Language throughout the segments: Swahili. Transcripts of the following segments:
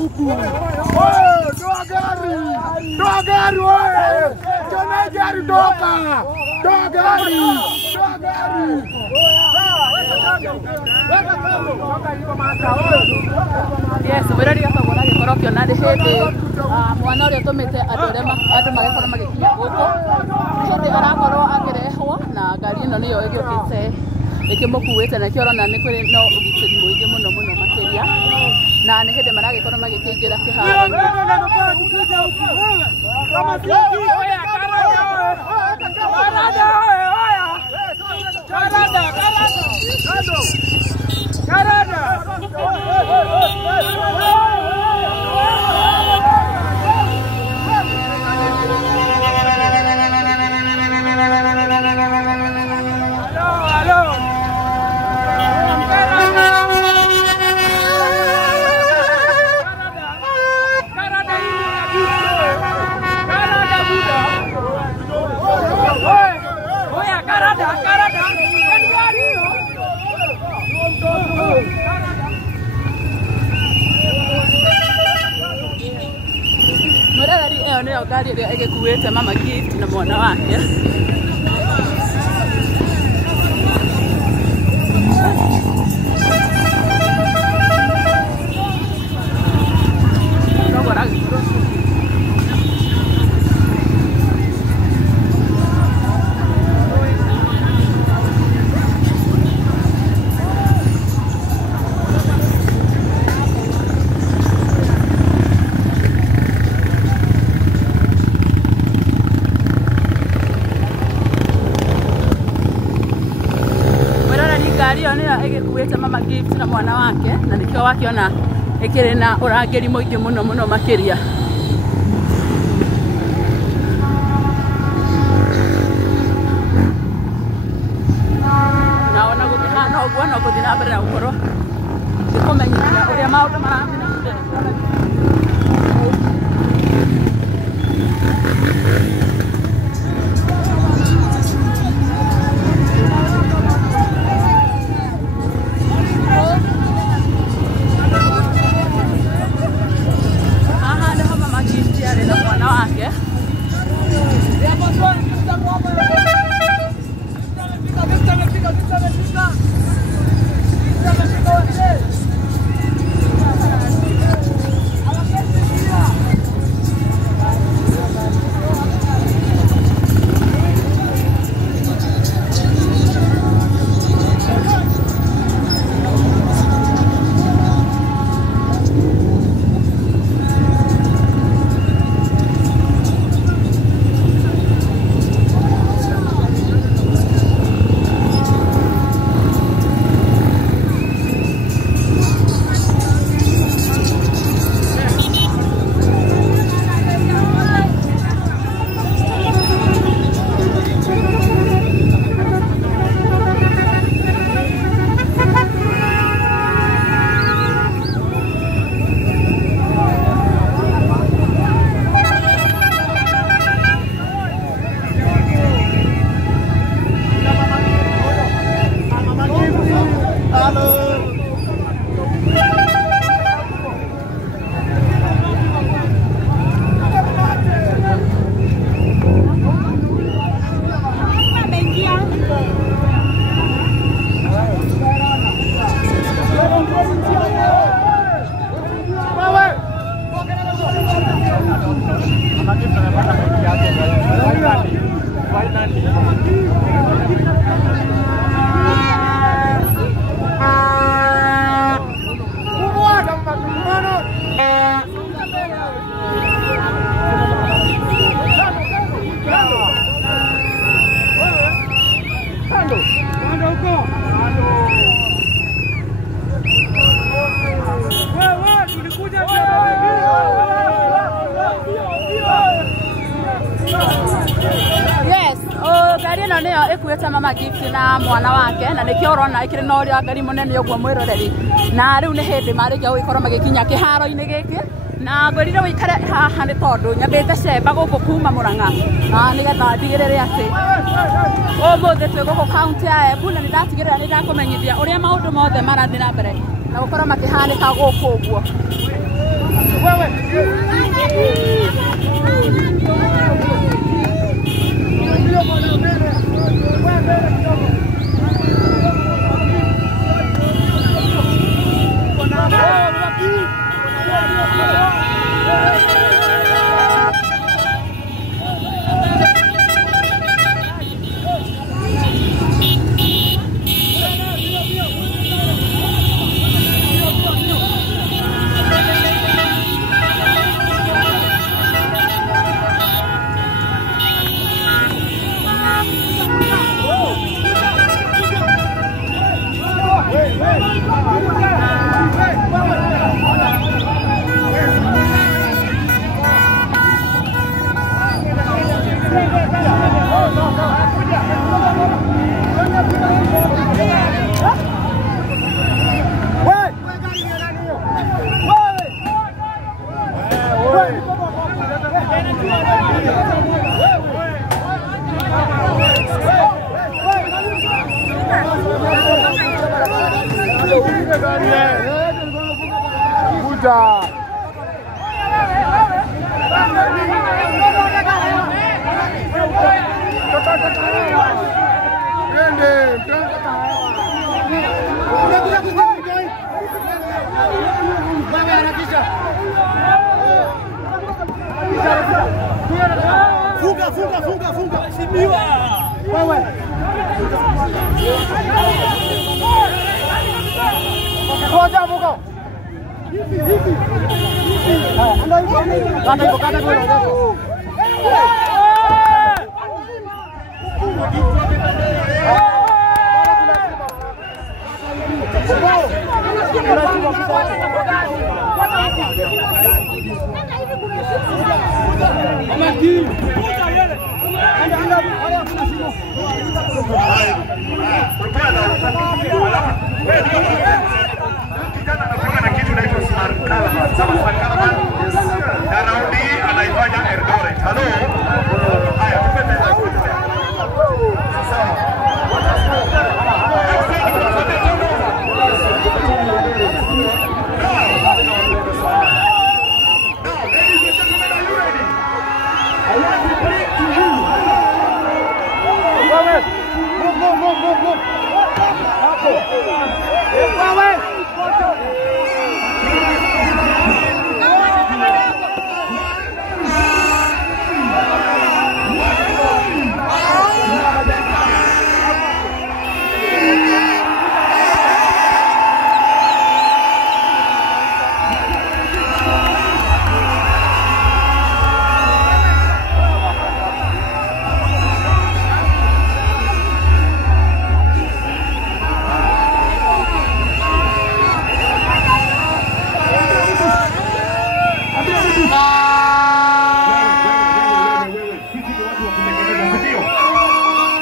huku. Toa gari. Toa gari wewe. Toa gari toka. Toa gari. Toa gari. Yes, wewe ndio kwa sababu korokio na ndihete mwana uri tumite andu magekora magikinya guku hindi arakorwo akirehwo na ngari ino niyo igiukite ikimukuite na kiorona ni kuri no ugitiri muingi muno muno makiria na ni hindi maragikorwo magikingira kiharo gari ile ingekueta mama Gift na mwana wake. Igikuite mama Gift na mwana wake na nikio wakiona ikiri na urangiri muingi muno muno makiria na ona guthana uguo no guthina mbere na gukorwo ikumenyithia uria maundu marathina ikuita mama Gift na mwana wake na nikio urona ikiri na uria ngari munene uguo mwiroreri na riu ni hindi marikia gukorwo magikinya kiharo-ini giki na ngwirire wikare haha ni tondu nyambite cemba guku kuma Murang'a nigetha ndigirire ati umuthi twi guku kaunti ya Embu na nindatigirira nindakumenyithia uria maundu mothe marathii na mbere na gukorwo makihanika guku uguo.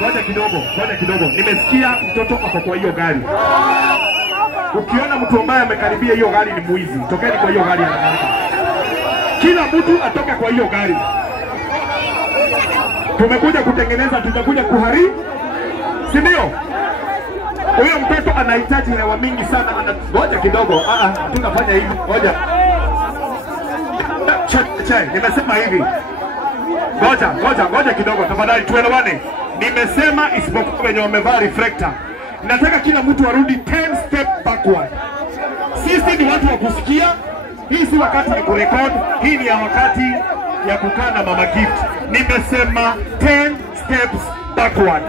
Ngoja kidogo. Nimesikia mtoto ako kwa hiyo gari. Ukiona mtu ambaye amekaribia hiyo gari ni mwizi. Tokeni kwa hiyo gari haraka. Kila mtu atoke kwa hiyo gari. Tumekuja kutengeneza, tutakuja kuharibu. Si ndio? Huyo mtoto anahitaji hewa mingi sana. Ngoja kidogo. Tunafanya hivi. Ngoja. Nimesema hivi. Ngoja kidogo tafadhali tuelewane. Nimesema isipokuwa wenye wamevaa reflector. Nataka kila mtu arudi 10 step backward. Sisi ni watu wa kusikia. Hii si wakati ya kurekod. Hii ni ya wakati ya kukaa na Mama Gift. Nimesema 10 steps backward.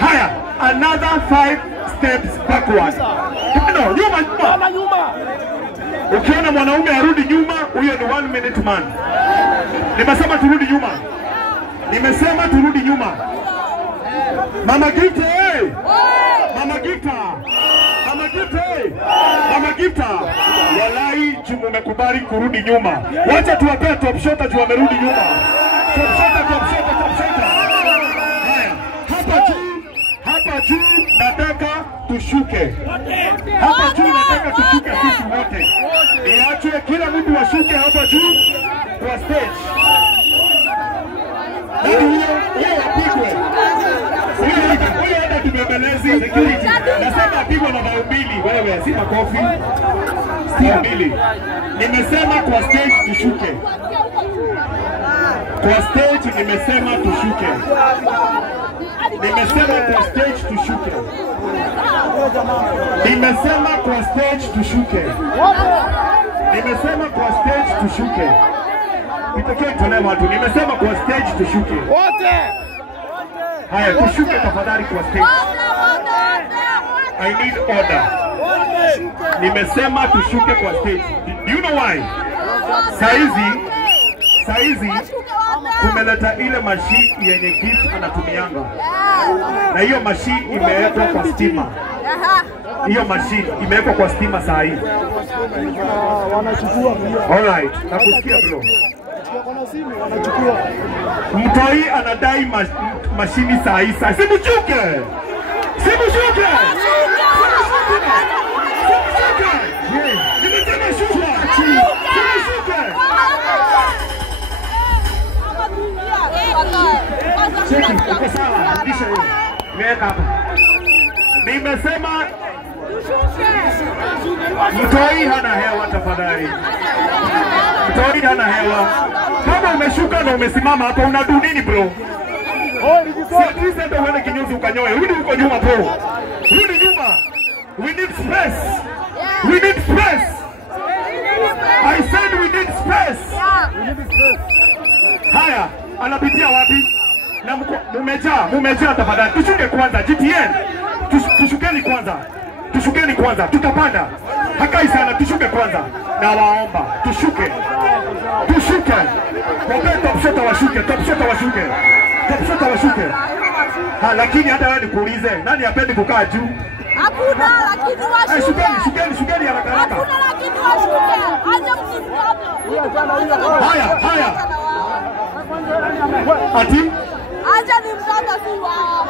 Haya, another 5 steps backward. No, nyuma. Ukiona mwanaume arudi nyuma, huyo ni 1 minute man. Nimesema turudi nyuma. Mama Gift, Mama Gift, walai tumekubali kurudi nyuma. Wacha tuwapee top shot tu wamerudi nyuma. Top shot. Hapa juu nataka tushuke. Sisi wote. Niache kila mtu washuke hapa juu kwa stage. Huyo apigwe. Huyo hata tumebelezi security. Nasema apigwe na 2 wewe, si makofi. mbili. Nimesema kwa stage tushuke. Kwa stage nimesema tushuke. Nimesema kwa stage tushuke. Nimesema kwa stage tushuke. Nimesema kwa stage tushuke. Kitokea tole watu. Nimesema kwa stage tushuke. Wote. Haya, tushuke tafadhali kwa stage. I need order. Nimesema tushuke kwa stage. Do you know why? Saizi tumeleta ile machine yenye gift anatumianga. Na hiyo machine imewekwa kwa stima. Hiyo machine imewekwa kwa stima saa hii. Wanachukua pia. Alright, nakusikia bro. Wanachukua. Mtoi anadai mashini saa hii. Simushuke! Simushuke! Nimesema shuka! Simushuke! Cheki, uko sawa, rudisha hiyo. Weka hapa. Nimesema Mtoi hana hewa tafadhali. Mtoi hana hewa. Kama umeshuka na umesimama hapa unadu nini bro? Sasa ndio wewe kinyozi ukanyoe. Rudi uko nyuma bro. Rudi nyuma. We need space. We need space. I said we need space. Haya, anapitia wapi? Na mumejaa tafadhali. Tushuke kwanza GTN. Tushukeni kwanza. Tushukeni kwanza. Tutapanda. Hakai sana, tushuke kwanza. Na waomba, tushuke. Tushuke. Wape top shot washuke, top shot washuke. Top shot washuke. Ha, lakini hata wewe nikuulize, nani hapendi kukaa juu? Hakuna, lakini washuke. Shukeni haraka haraka. Hakuna, lakini washuke. Acha msimame. Haya. Ati? Acha ni mtata si wao.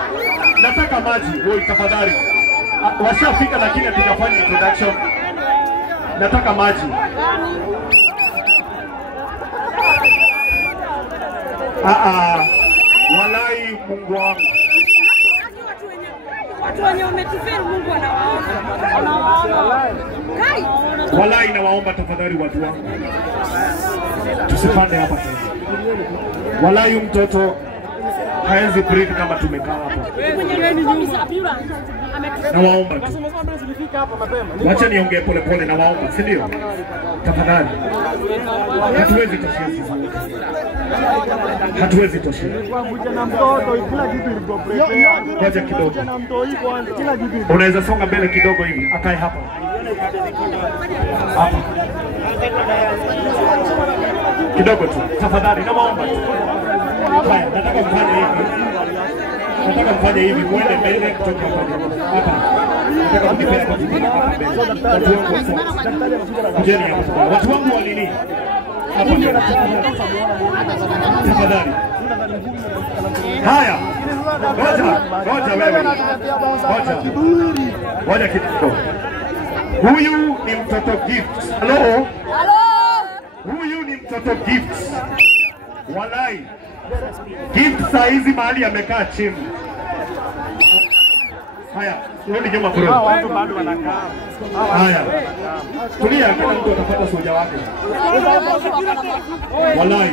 Nataka maji, wewe tafadhali. Washafika lakini hatujafanya introduction. Nataka maji. Walai Mungu wangu. Watu wenye wametufeli Mungu anawaona. Kai. Walai nawaomba tafadhali watu wangu. Tusipande hapa tena. Walai mtoto haezi breathe kama tumekaa hapa. Nawaomba tu. Wacha niongee pole pole na waomba, si ndio? Tafadhali. Hatuwezi toshea sisi. Hatuwezi toshea. Ngoja kidogo. Unaweza songa mbele kidogo hivi, akae hapa. Hapa. Kidogo tu. Tafadhali nawaomba tu. Haya, nataka mfanye hivi. Nataka mfanye hivi, muende mbele kutoka hapa. Nataka mnipe hapa. Kujeni hapa. Watu wangu wa nini? Hapa. Tafadhali. Haya. Ngoja wewe. Ngoja kidogo. Huyu ni mtoto Gift. Hello? Huyu ni mtoto Gift. Walai. Gift saa hizi mahali amekaa chini. Haya, rudi nyuma bro. Watu bado wanakaa. Haya. Tulia, kila mtu atapata soja wake. Walai.